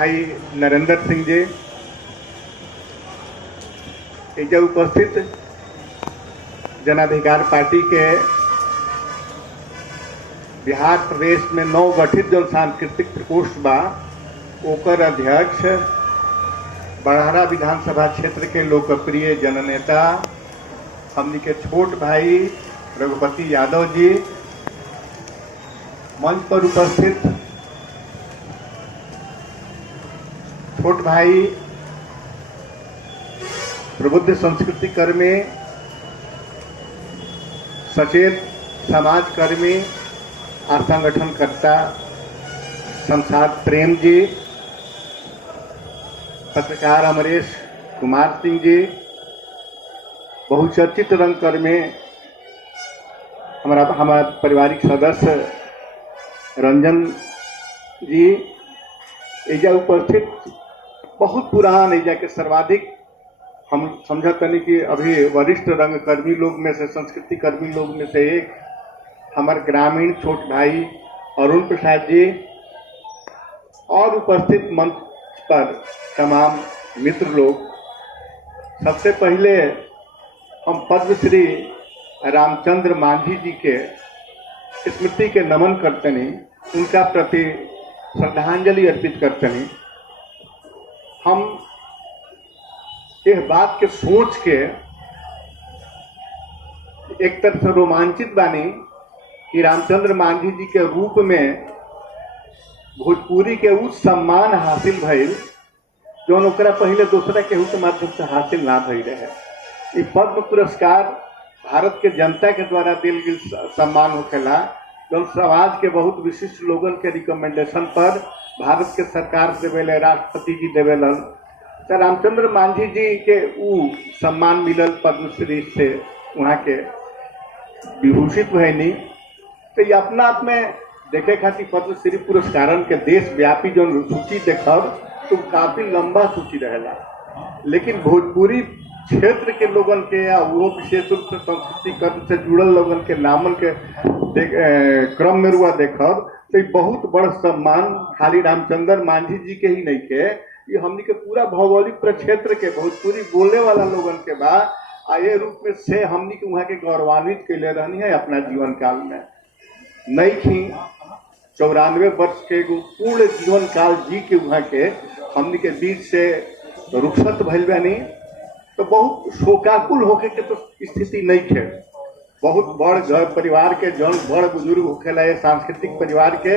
भाई नरेंद्र सिंह जी, एजा उपस्थित जनाधिकार पार्टी के बिहार प्रदेश में नव गठित जो सांस्कृतिक प्रकोष्ठ बा ओकर अध्यक्ष, बड़हरा विधानसभा क्षेत्र के लोकप्रिय जननेता हमनी के छोट भाई रघुपति यादव जी, मंच पर उपस्थित छोट भाई प्रबुद्ध संस्कृति कर्मी, सचेत समाज कर्मी और संगठनकर्ता संसाद प्रेम जी, पत्रकार अमरेश कुमार सिंह जी, बहुचर्चित रंगकर्मी हमारा पारिवारिक सदस्य रंजन जी, एजा उपस्थित बहुत पुरान एजा के सर्वाधिक हम समझतनी कि अभी वरिष्ठ रंगकर्मी लोग में से, संस्कृति कर्मी लोग में से एक हमारे ग्रामीण छोट भाई अरुण प्रसाद जी और उपस्थित मंच पर तमाम मित्र लोग। सबसे पहले हम पद्मश्री रामचंद्र मांझी जी के स्मृति के नमन करते नहीं, उनका प्रति श्रद्धांजलि अर्पित करते नहीं। हम इस बात के सोच के एक तरह से रोमांचित बानी कि रामचंद्र मांझी जी के रूप में भोजपुरी के उच्च सम्मान हासिल भइल जो ओकरा पहले दूसरा केहू के माध्यम से हासिल ना भइल रहे। ये पद्म पुरस्कार भारत के जनता के द्वारा दिल गई सम्मान होखेला जो समाज के बहुत विशिष्ट लोगन के रिकमेंडेशन पर भारत के सरकार देवेले, राष्ट्रपति जी देवेलन। तो रामचंद्र मांझी जी के ऊ सम्मान मिलल पद्मश्री से, वहाँ के विभूषित भैनी। तो ये अपना आप में देखे खातिर पद्मश्री पुरस्कारन के देशव्यापी जो सूची देखब तो काफी लंबा सूची रहेला, लेकिन भोजपुरी क्षेत्र के लोगन के या वो विशेष रूप से संस्कृति कर्म से जुड़ल लोगन के नामन के क्रम में रुआ देखब तो ये बहुत बड़ सम्मान खाली रामचंद्र मांझी जी के ही नहीं के, ये हमनी के पूरा भौगोलिक प्रक्षेत्र के भोजपुरी बोलने वाला लोगन के बा आये रूप में से हमनी के वहाँ के गौरवान्वित कैले रहनी है अपना जीवन काल में। नहीं थी 94 वर्ष के पूर्ण जीवन काल जी के वहाँ के हमनी के बीच से रुखसत भइल बानी, तो बहुत शोकाकुल होके के तो स्थिति नहीं थे। बहुत बड़ घर परिवार के जन बड़ बुजुर्ग होखेला ये सांस्कृतिक परिवार के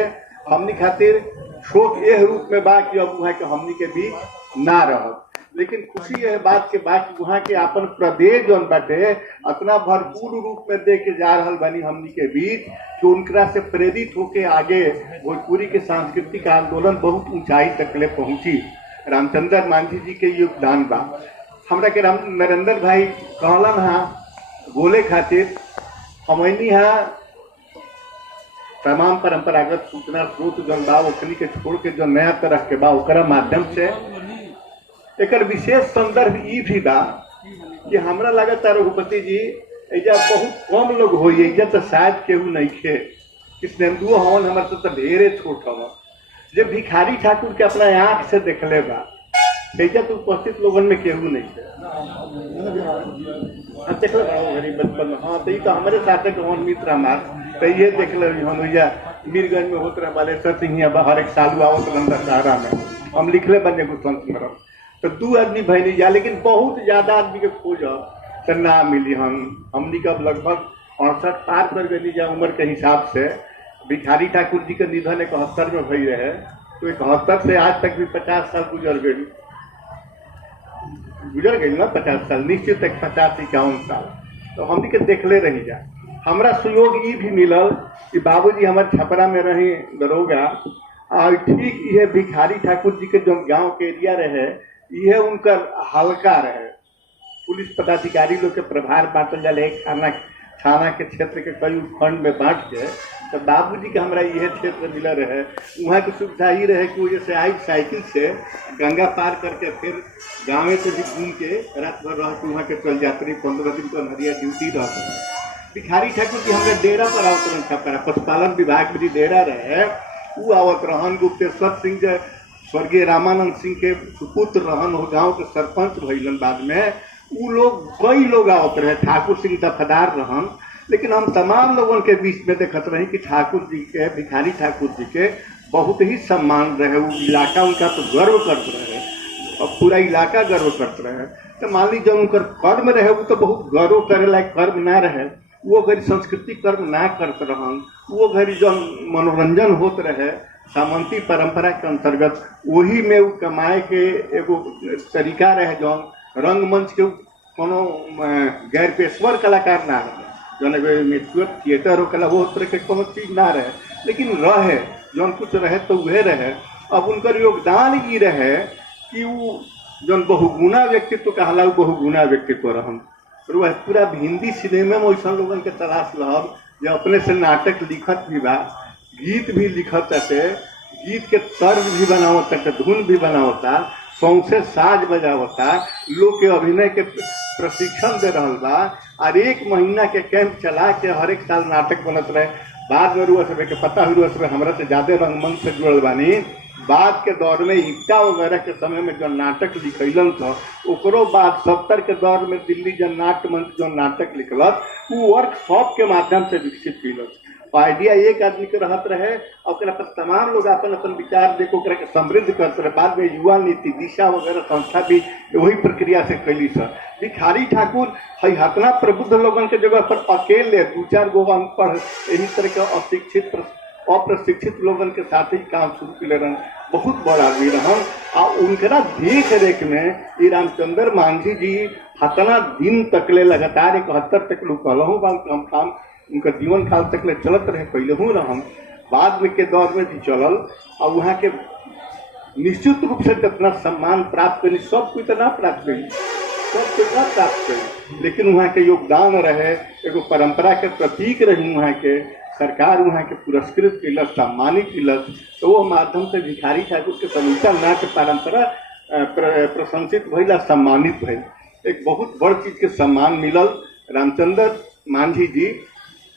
हमनी खातिर शोक यह रूप में बा कि अब वहाँ के हमनी के बीच ना रह। लेकिन खुशी यह बात के बा कि वहाँ के अपन प्रदेश जौन बाटे अपना भरपूर रूप में दे के जा रहल बानी हमनी के बीच कि उनकरा से प्रेरित होके आगे भोजपुरी के सांस्कृतिक आंदोलन बहुत ऊंचाई तक ले पहुंची। रामचंद्र मांझी जी के योगदान बा। हमरा के नरेंद्र भाई कहलन हाँ बोले खातिर हमनी हाँ तमाम परंपरागत सूचना स्रोत जौन बा ओकनी के छोड़ के जो नया तरह के बा ओकरा माध्यम से एकर विशेष संदर्भ ई भी बा कि हमरा लगता रघुपति जी एजा बहुत कम लोग होई, एजा तो शायद केहू नहीं खे। कृष्णेंदुओ हवन हमारे से तो ढेरे छोट हवन जब भिखारी ठाकुर के अपना आंख से देखले बा, एजा तो उपस्थित लोगन में केहू नहीं थे। देखले गरीब बचपन में हाँ तो हमारे साथ कौन मित्र हमार तो ये देखले हम मीरगंज में होत रहे बालेश्वर सिंह हर एक साल आवत दशहरा में हम लिखले बने गुस्वंत मरम तो 2 आदमी भैली जा, लेकिन बहुत ज्यादा आदमी के खोज तो ना मिली। हमनी का लगभग 68 पार कर गई जा उम्र के हिसाब से। भिखारी ठाकुर जी के निधन 71 में भई रहे, तो 71 से आज तक भी 50 साल गुजर गई ना, 50 साल निश्चित 50-51 साल तो हमनी के देखले रही जा। हमरा सुयोग ई भी मिलल कि बाबूजी हमारे छपरा में रही दरोगा और ठीक ये भिखारी ठाकुर जी के जो गांव के एरिया रहे यह उनका हल्का रहे। पुलिस पदाधिकारी लोग के प्रभार बांटल जाए थाना के क्षेत्र के कई खंड में बांट के, तो बाबूजी के हमरा यह क्षेत्र मिला रहे। वहाँ की सुविधा ही रहे कि वजह से आई साइकिल से गंगा पार करके फिर गाँव से भी घूम के रात भर रह के वहाँ के चल यात्री 15 दिन को हरिया ड्यूटी रहता है। भिखारी ठाकुर जी हमारे डेरा पर आवत रहन छपरा, पशुपालन विभाग में जी डेरा रहे वो आवत रहन। गुप्तेश्वर सिंह स्वर्गीय रामानंद सिंह के सुपुत्र रहन, हो गांव के सरपंच भइलन बाद में। उ लोग कई लोग आवत रहे, ठाकुर सिंह दफादार रहन, लेकिन हम तमाम लोगों के बीच में देखते रहे कि ठाकुर जी के, भिखारी ठाकुर जी के बहुत ही सम्मान रहे। वो इलाका उनका तो गर्व करते रहे और पूरा इलाका गर्व करते रहे। तो मान ली जब उनका कर्म रहे वो तो बहुत गर्व करे लायक कर्म ना रहे, वो घड़ी संस्कृति कर्म ना करते रहन, वो घड़ी जो मनोरंजन होते रहे सामंती परंपरा के अंतर्गत, वही में वो कमाए के एगो तरीका रहे। जो रंगमंच के कोनो गैर पेशवर कलाकार ना रहे, जौन एगो थिएटर होकर वो तरह के कोनो चीज ना रहे, लेकिन रहे जौन कुछ रहे तो वह रहे। अब उनकर योगदान ये रहे कि वो जौन बहुगुना व्यक्तित्व कहला, बहुगुना व्यक्तित्व रहन। और वह पूरा हिंदी सिनेमा में वैसा लोगन के तलाश रहब जो अपने से नाटक लिखत भी बा, गीत भी लिखत है, गीत के तर्ज भी बनावता, धुन भी बनावता, सौंसे साज बजावता, लोग के अभिनय के प्रशिक्षण दे रहा बा। और 1 महीना के कैंप चला के हर एक साल नाटक बनत रहे। बाद में रुआ सब के पता हुआ सब हमरा से ज्यादा रंगमंच से जुड़ल बानी। बाद के दौर में इक्का वगैरह के समय में जो नाटक लिखलन था, ओकरो बाद 70 के दौर में दिल्ली जन नाट्य मंच जो नाटक लिखलत, वो वर्कशॉप के माध्यम से विकसित किलत। आइडिया एक आदमी के रहत रहे और पर तमाम लोग अपन अपन विचार देखो के समृद्ध करते रहे। बाद में युवा नीति दिशा वगैरह संस्था भी वही प्रक्रिया से कैली सर। भिखारी ठाकुर हई हतना प्रबुद्ध लोगन के जगह पर अकेले 2-4 गो अनपढ़ यही तरह के अशिक्षित अप्रशिक्षित लोगन के साथ ही काम शुरू किले रहन। बहुत बड़ा आदमी रहन और उनकरा देख रेख में ये रामचंद्र मांझी जी हतना दिन तकले लगातार 71 तक लोग कहलहूँ काम उनका जीवन काल तक ले चलत रहे। पहले हूँ रहम, बाद में के दौर में भी चलल और वहाँ के निश्चित रूप से कितना सम्मान प्राप्त करी, सब कुछ ना प्राप्त करी, सब कुछ ना प्राप्त करी, लेकिन वहाँ के योगदान रहे, एगो परंपरा के प्रतीक रही। वहाँ के सरकार वहाँ के पुरस्कृत किलत, सम्मानित किलत। तो वो माध्यम से भिखारी ठाकुर के समूचा नाट्य परंपरा प्रशंसित भइल, सम्मानित भइल। एक बहुत बड़ चीज के सम्मान मिलल। रामचंद्र मांझी जी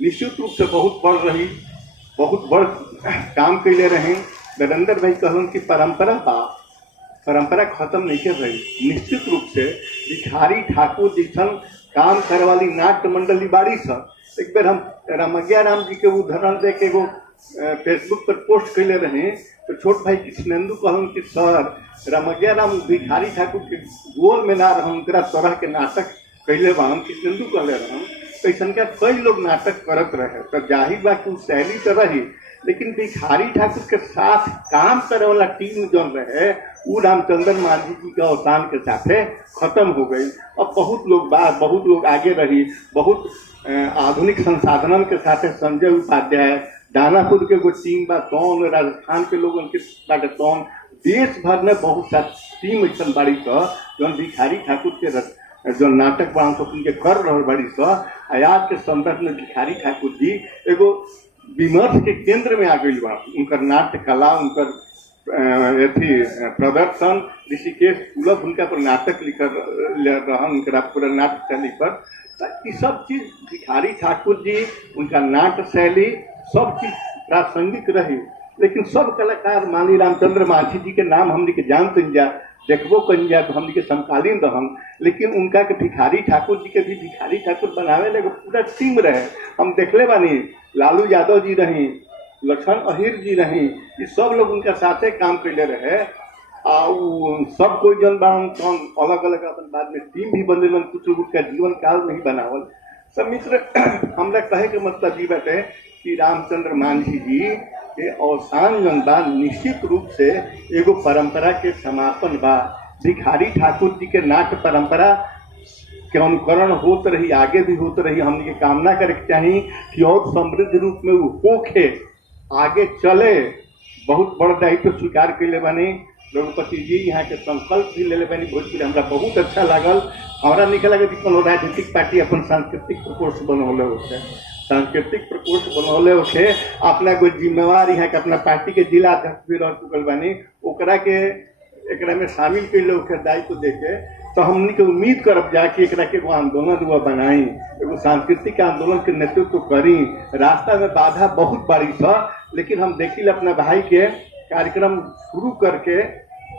निश्चित रूप से बहुत बड़ रही, बहुत बड़ काम कैले रहे। नरेंद्र भाई कहलन कि परंपरा खत्म नहीं भई। निश्चित रूप से भिखारी ठाकुर जैसन काम करे वाली नाट्य मंडली बाड़ी सब। एक बार हम रामज्ञा राम जी के उदाहरण दे के एगो फेसबुक पर पोस्ट कैले रहे, तो छोट भाई कृष्णेंदु कहलन कि सर रामज्ञा राम भिखारी ठाकुर के गोल में ना रहन, तरह के नाटक कैले बाहन। कृष्णेंदु कहले रहन ऐसा क्या कई लोग नाटक करत रहे, तो जाहिर बा कि शैली तो रही, लेकिन भिखारी ठाकुर के साथ काम करे वाला टीम जो रहे वो रामचंद्र मांझी जी के अवसान के साथ खत्म हो गई। अब बहुत लोग आगे रही, बहुत आधुनिक संसाधनों के साथ संजय उपाध्याय, दानापुर के एगो टीम बा तौन, राजस्थान के लोग उनके बाटे तौन, देश भर में बहुत सा टीम ऐसा बाड़ी जो भिखारी ठाकुर के जो नाटक बड़ा उनके कर रहे बड़ी आज के संदर्भ में भिखारी ठाकुर जी एगो विमर्श के केंद्र में आ गई बा। उनकर नाट्य कला, उनकर प्रदर्शन, ऋषिकेश सुलभ उनका पर नाटक लिखकर रहन, उनका पूरा नाट्य शैली पर ये सब चीज भिखारी ठाकुर जी, उनका नाट्य शैली सब चीज प्रासंगिक रही। लेकिन सब कलाकार माली रामचंद्र मांझी जी के नाम हमने के जानते जा, देखबो कहीं जा तो हमने के समकालीन रहन, लेकिन उनका के भिखारी ठाकुर जी के भी भिखारी ठाकुर बनावे लगे पूरा टीम रहे। हम देखले बानी लालू यादव जी रही, लक्ष्मण अहिर जी रही, ये सब लोग उनका साथे काम कैले रहे। सब कोई जन बान अलग अलग अपन बाद में टीम भी बनेलन, कुछ लोग का जीवन काल में ही बनावल। सब मित्र हमरा कहे के मतलब ये बात है कि रामचंद्र मांझी जी के अवसान जन बा निश्चित रूप से एगो परंपरा के समापन बा। भिखारी ठाकुर जी के नाट्य परंपरा के अनुकरण होत रही, आगे भी होत रही। हमने के कामना करे के चाहिए कि और समृद्ध रूप में वो होके आगे चले। बहुत बड़ दायित्व स्वीकार कैले बने रघुपति जी, यहाँ के संकल्प भी ले बनी। भोजपुरी हमरा बहुत अच्छा लागल। हमरा नहीं लगे कि कोनो राजनीतिक पार्टी अपन सांस्कृतिक प्रकोष्ठ बनौले होते, सांस्कृतिक प्रकोष्ठ बनौले होते, अपना कोई जिम्मेवार यहाँ के अपना पार्टी के जिला अध्यक्ष भी रह चुकल बनी, ओकरा के एकरा में शामिल कैले होकर दायित्व देके। तो हमने के उम्मीद करब जा कि एकरा के एगो आंदोलन हुआ बनाई, एगो सांस्कृतिक आंदोलन के नेतृत्व करी। रास्ता में बाधा बहुत बड़ी सा, लेकिन हम देखिल अपना भाई के कार्यक्रम शुरू करके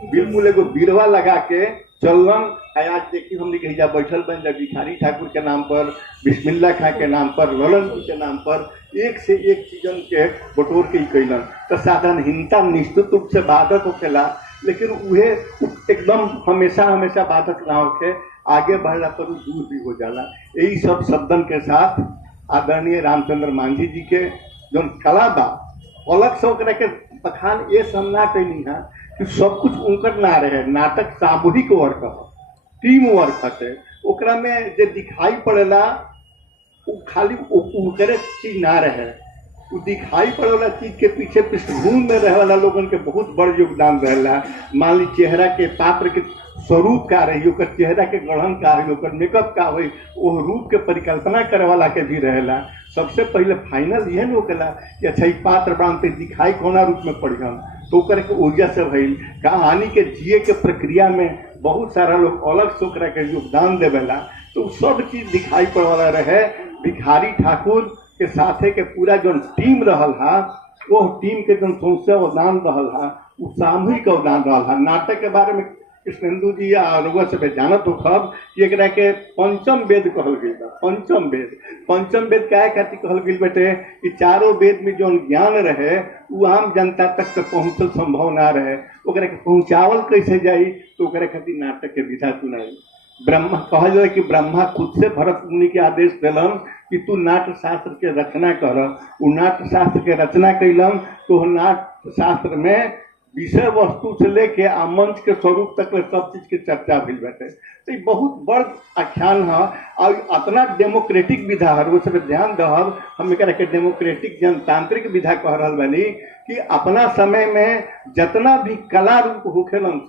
बिल्कुल एगो बिरवा लगा के चलन। आज देखिए हमने कही जा बैठल बन जा भिखारी ठाकुर के नाम पर, बिस्मिल्ला खां के नाम पर, ललन के नाम पर एक से एक चीजन के बटोर के ही कैलन। तो साधारणहीनता निश्चित रूप से बाधक होखेला, लेकिन उहे एकदम हमेशा हमेशा बाधक ना होके आगे बढ़ला पर दूर भी हो जाला। यही सब शब्दन के साथ आदरणीय रामचंद्र मांझी जी के जो कला बा अलग से ओकरा के बखान ये सब ना कैनी है कि सब कुछ उनकर ना रहे। नाटक सामूहिक वर्क है, टीम वर्क है। ओकरा में जो दिखाई पड़ेला वो खाली उनकरे चीज ना रहे, वो दिखाई पड़े वाला चीज के पीछे पृष्ठभूमि में रहे वाला लोगन के बहुत बड़ योगदान रहेला। मान ली चेहरा के पात्र के स्वरूप का रही, ओकर चेहरा के गढ़न का है, ओकर मेकअप का हो, वो रूप के परिकल्पना करे वाला के भी रहेला। सबसे पहले फाइनल यह न होकेला कि अच्छा पात्र बांधते दिखाई कोना रूप में पड़ी हम, तो ओकर के ऊर्जा से भइल कहानी के जिए के प्रक्रिया में बहुत सारा लोग अलग से ओकरा के योगदान देवेला। तो सब चीज दिखाई पड़े वाला रहे। भिखारी ठाकुर के साथे के पूरा जो टीम रहल हा, वो टीम के जो सौंसे अवदान रहल हा, वो सामूहिक अवदान रहल हा। नाटक के बारे में कृष्णेंदु जी या अनुभव से जानत हो खब कि एकरा के पंचम वेद कहल गई बा। पंचम वेद काहे खातिर कहल गई बेटे कि चारों वेद में जो ज्ञान रहे वो आम जनता तक के पहुँचल संभव ना रहे, ओकरा के पहुँचावल कैसे जाई, तो ओकरा खातिर नाटक के विधा चुनाई। ब्रह्मा कहल जाए कि ब्रह्मा खुद से भरत मुनि के आदेश दिलन कि तू नाट्य शास्त्र के रचना कर। वो नाट्य शास्त्र के रचना कैलन, तो नाट्य शास्त्र में विषय वस्तु से लेके आ मंच के स्वरूप तक सब चीज के चर्चा भइल बाटे। तो ये बहुत बड़ आख्यान है और इतना डेमोक्रेटिक विधा है। वो सब ध्यान दहब हम एकरा के डेमोक्रेटिक जनतांत्रिक विधा कह रहल बानी कि अपना समय में जितना भी कला रूप होखेलन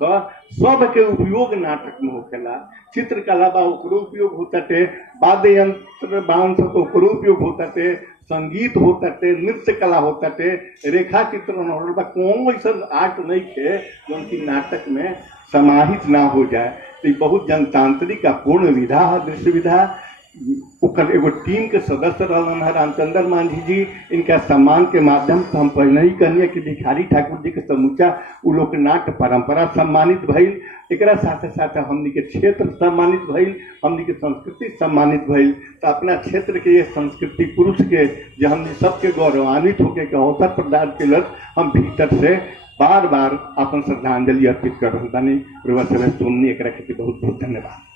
सब के उपयोग नाटक में होखेला। चित्रकला बा ओकरो उपयोग होताटे, वाद्य यंत्र बांध तो ओकरो उपयोग होताटे, संगीत होताटे, नृत्य कला होताटे, रेखा चित्रण हो बा। कौन ऐसा आर्ट नहीं खे जो उनकी नाटक में समाहित ना हो जाए। तो बहुत जनतांत्रिक का पूर्ण विधा है, दृश्य विधा। ओकर एगो टीम के सदस्य रहलन है रामचंद्र मांझी जी। इनका सम्मान के माध्यम से हम पहले ही कहलिए कि भिखारी ठाकुर जी के समूचा उ लोक नाट्य परंपरा सम्मानित भइल। एकरा साथे साथे हमनी के क्षेत्र सम्मानित भइल, हमनी के संस्कृति सम्मानित भइल। तो अपना क्षेत्र के ये संस्कृति पुरुष के जो हमने सबके गौरवान्वित होके के अवसर प्रदान केलक, हम भीतर से बार बार अपन श्रद्धांजलि अर्पित कर रहे बानी। सुननी एकरा खातिर बहुत बहुत धन्यवाद।